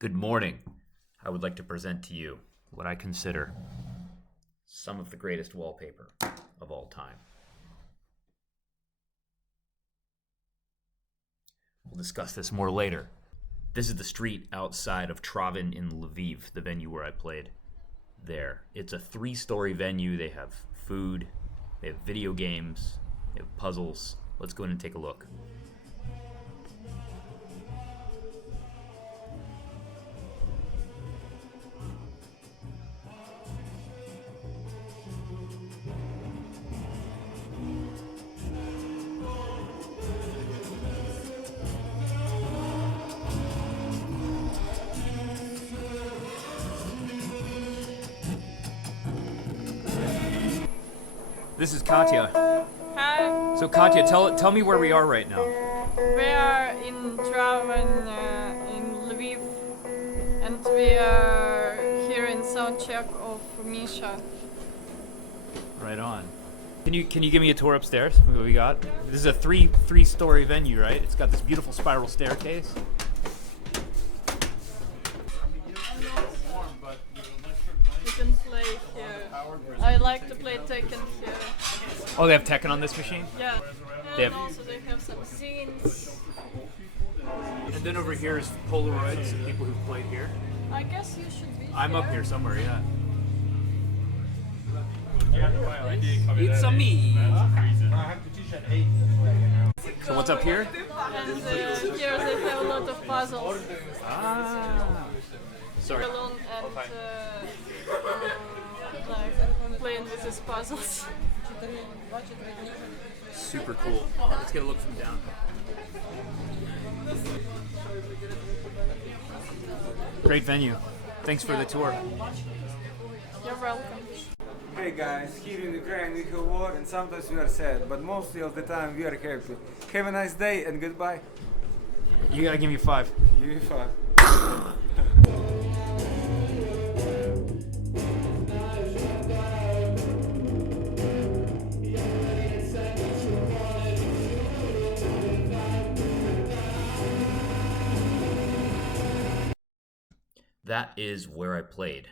Good morning. I would like to present to you what I consider some of the greatest wallpaper of all time. We'll discuss this more later. This is the street outside of Traven in Lviv, the venue where I played there. It's a 3-story venue. They have food, they have video games, they have puzzles. Let's go in and take a look. This is Katya. Hi, So Katya, tell me where we are right now. we are in Traven in Lviv, and we are here in soundcheck of Misha. Right on. Can you give me a tour upstairs? What we got? This is a three-story venue, right? It's got this beautiful spiral staircase. You can play here. I like to play Tekken here. Oh, they have Tekken on this machine? Yeah. They And have- also they have some scenes. And then over here is Polaroids of people who've played here. I guess you should be I'm here. up here somewhere, yeah. It's It's a me. I have to teach at 8. So what's up here? And here they have a lot of puzzles. Ah. Sorry. Alone and like playing with these puzzles. Super cool. Let's get a look from down. Great venue. Thanks for the tour. You're welcome. Hey guys, here in Ukraine we have war and sometimes we are sad, but mostly of the time we are happy. Have a nice day and goodbye. You gotta give me 5. You fun. That is where I played,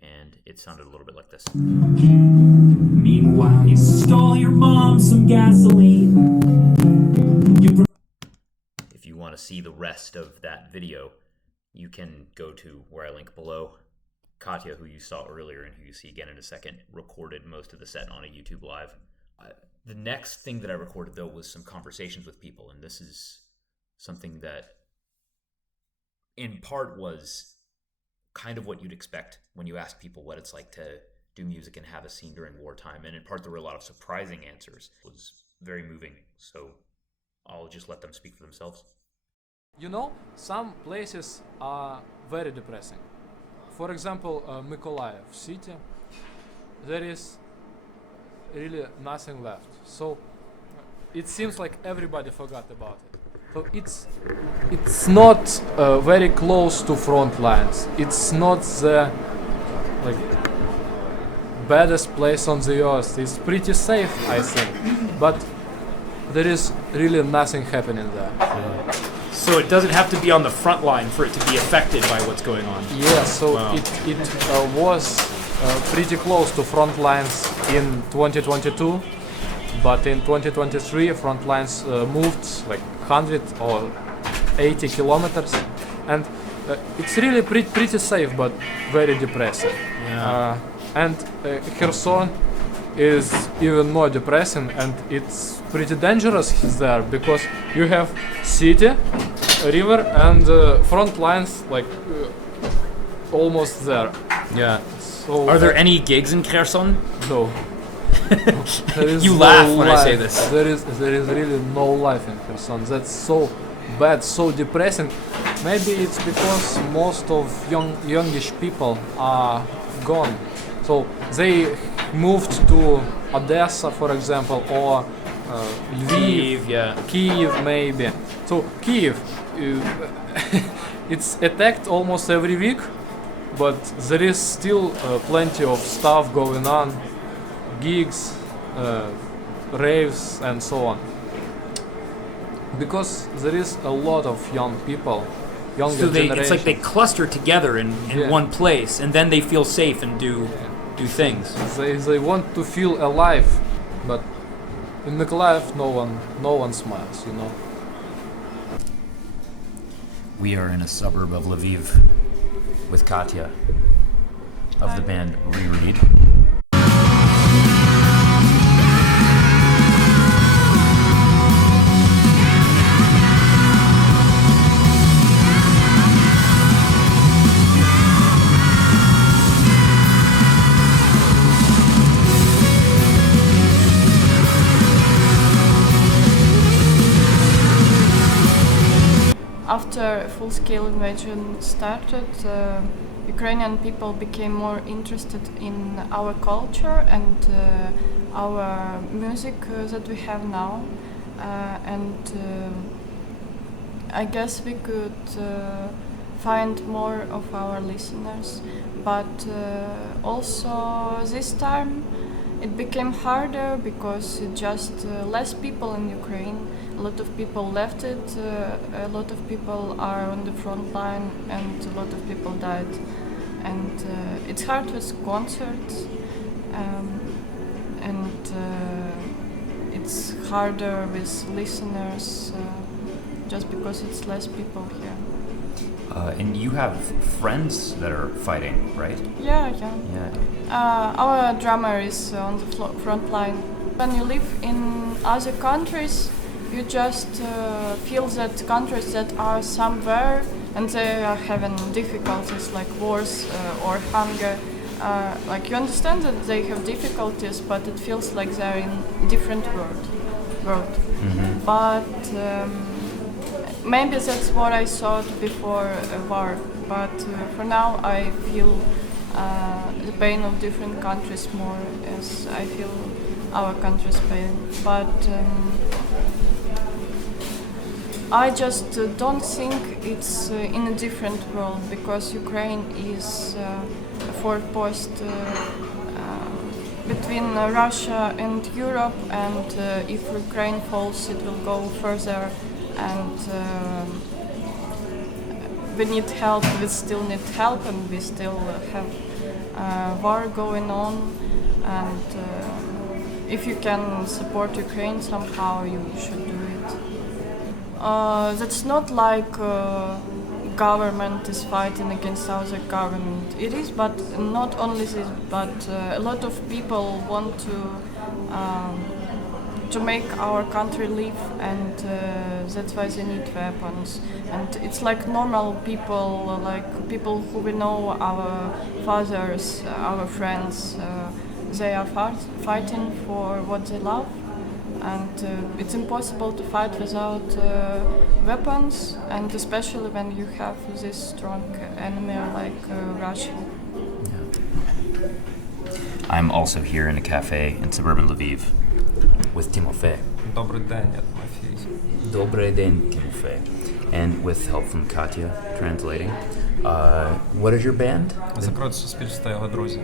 and it sounded a little bit like this. Meanwhile, you stole your mom some gasoline. If you want to see the rest of that video, you can go to where I link below. Katya, who you saw earlier and who you see again in a second, recorded most of the set on a YouTube Live. The next thing that I recorded, though, was some conversations with people, and this is something that, in part, was kind of what you'd expect when you ask people what it's like to do music and have a scene during wartime, and in part, there were a lot of surprising answers. It was very moving, so I'll just let them speak for themselves. You know, some places are very depressing. For example, Mykolaiv city, there is really nothing left. So it seems like everybody forgot about it. So it's not very close to front lines. It's not the baddest place on the earth. It's pretty safe, I think, but there is really nothing happening there. So it doesn't have to be on the front line for it to be affected by what's going on. Yeah, so Wow. it was pretty close to front lines in 2022, but in 2023 front lines moved like 100 or 80 kilometers, and it's really pretty safe, but very depressing. Yeah. And Kherson is even more depressing, and it's pretty dangerous there because you have city, river, and front lines like almost there. Yeah. So Are there any gigs in Kherson? no. There is You no laugh when I say life. this. There is really no life in Kherson. That's so bad, so depressing. Maybe it's because most of youngish people are gone. So they moved to Odessa, for example, or Lviv, yeah. Kyiv maybe. So Kyiv, it's attacked almost every week, but there is still plenty of stuff going on, gigs, raves, and so on. Because there is a lot of young people younger So generation. it's like they cluster together in Yeah. one place, and then they feel safe and do things. They want to feel alive, but in Mykolaiv no one smiles, you know. We are in a suburb of Lviv with Katya of the band Reread. After full-scale invasion started, Ukrainian people became more interested in our culture and our music that we have now, and I guess we could find more of our listeners, but also this time it became harder because just less people in Ukraine. A lot of people left it, a lot of people are on the front line, and a lot of people died. And it's hard with concerts, and it's harder with listeners just because it's less people here. And you have friends that are fighting, right? Yeah. Yeah. Our drummer is on the front line. When you live in other countries, you just feel that countries that are somewhere and they are having difficulties like wars or hunger, like you understand that they have difficulties, but it feels like they're in different world. Mm-hmm. But maybe that's what I thought before a war. But for now, I feel the pain of different countries more as I feel our country's pain. But I just don't think it's in a different world, because Ukraine is a forpost between Russia and Europe, and if Ukraine falls, it will go further, and we need help. We still need help, and we still have war going on, and if you can support Ukraine somehow, you should do it. That's not like government is fighting against other government. It is, but not only this, but a lot of people want to make our country live, and that's why they need weapons. And it's like normal people, like people who we know, our fathers, our friends, they are fighting for what they love. And it's impossible to fight without weapons, and especially when you have this strong enemy like Russia. Yeah. I'm also here in a cafe in suburban Lviv with Timofey. Добрий день, я Тимофій. Добрий день, Timofey. And with help from Katya translating. What is your band? Закрите Суспільство, його друзі.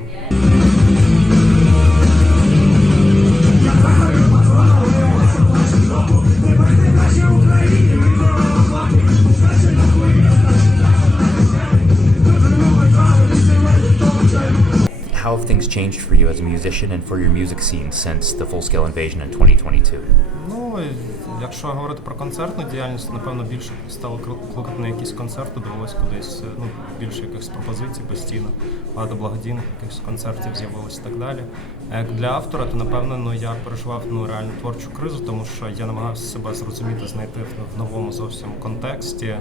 How have things changed for you as a musician and for your music scene since the full-scale invasion in 2022? Ну, якщо говорити про концертну діяльність, напевно, більше стало кликати на якісь концерти, довелось кудись, більше якихось пропозицій постійно, багато благодійних якихось концертів з'явилось і так далі. А як для автора, то, напевно, я переживав реально творчу кризу, тому що я намагався себе зрозуміти, знайти в новому зовсім контексті.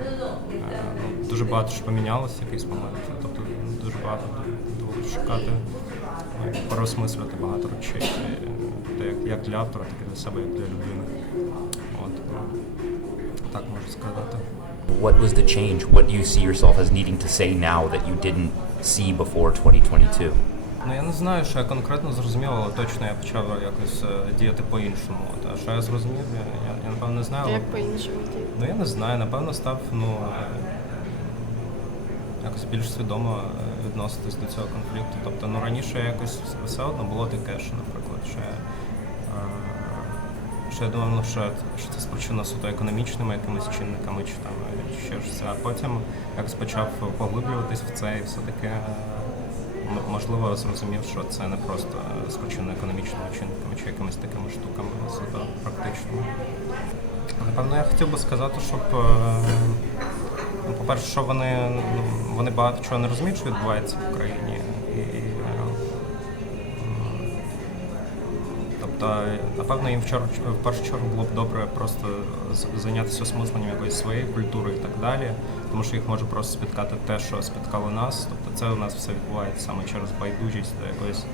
Дуже багато що помінялося в якийсь момент, тобто дуже багато довелося шукати, переосмислювати багато речей, як для автора, так і для себе, як для людини. Так можу сказати. What was the change? What do you see yourself as needing to say now that you didn't see before 2022? Я не знаю, що я конкретно зрозумів, але точно я почав якось діяти по-іншому. А що я зрозумів, я напевно не знаю. Як по-іншому діяти? Я не знаю, напевно став якось більш свідомо відноситись до цього конфлікту. Тобто, раніше якось все одно було таке, що, наприклад, що я думав, що це спричинено суто економічними якимись чинниками чи там ще щось. А потім якось почав поглиблюватись в це і все-таки можливо зрозумів, що це не просто спричинено економічними чинниками чи якимись такими штуками, а суто практичними. Напевно, я хотів би сказати, щоб, по-перше, що вони багато чого не розуміють, що відбувається в Україні. Тобто, напевно, їм в першу чергу було б добре просто зайнятися осмисленням якоїсь своєї культури і так далі, тому що їх може просто спіткати те, що спіткало нас. Тобто це у нас все відбувається саме через байдужість до якоїсь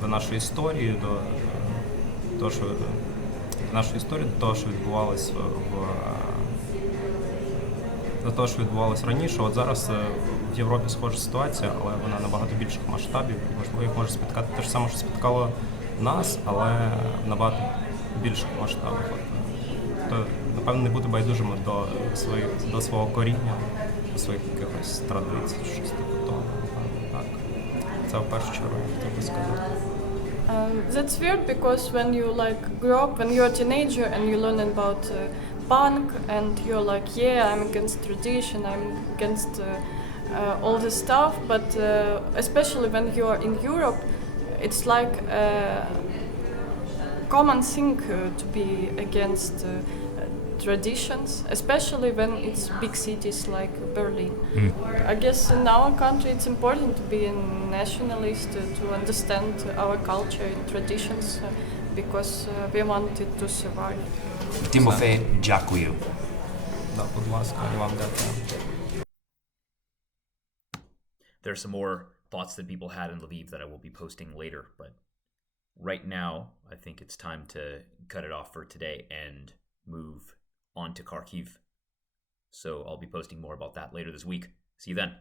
до нашої історії, до того, що відбувалось до того, що відбувалось раніше. От зараз в Європі схожа ситуація, але вона набагато більших масштабів. Можливо, їх може спіткати те ж саме, що спіткало нас, але в набагато більших масштабах. То, напевно, не бути байдужими до свого коріння, до своїх якихось традицій, щось таке того. Так. Це в першу чергу я хотів би сказати. That's weird because when you grow up, when you're a teenager and you learn about punk and you're like, yeah, I'm against tradition, I'm against all this stuff, but especially when you're in Europe, it's like a common thing to be against traditions, especially when it's big cities like Berlin. I guess in our country it's important to be a nationalist, to understand our culture and traditions, because we want it to survive. Тимофей, дякую. Да, будь ласка, і вам дякую. There's some more thoughts that people had in Lviv that I will be posting later, but right now I think it's time to cut it off for today and move on to Kharkiv. So I'll be posting more about that later this week. See you then.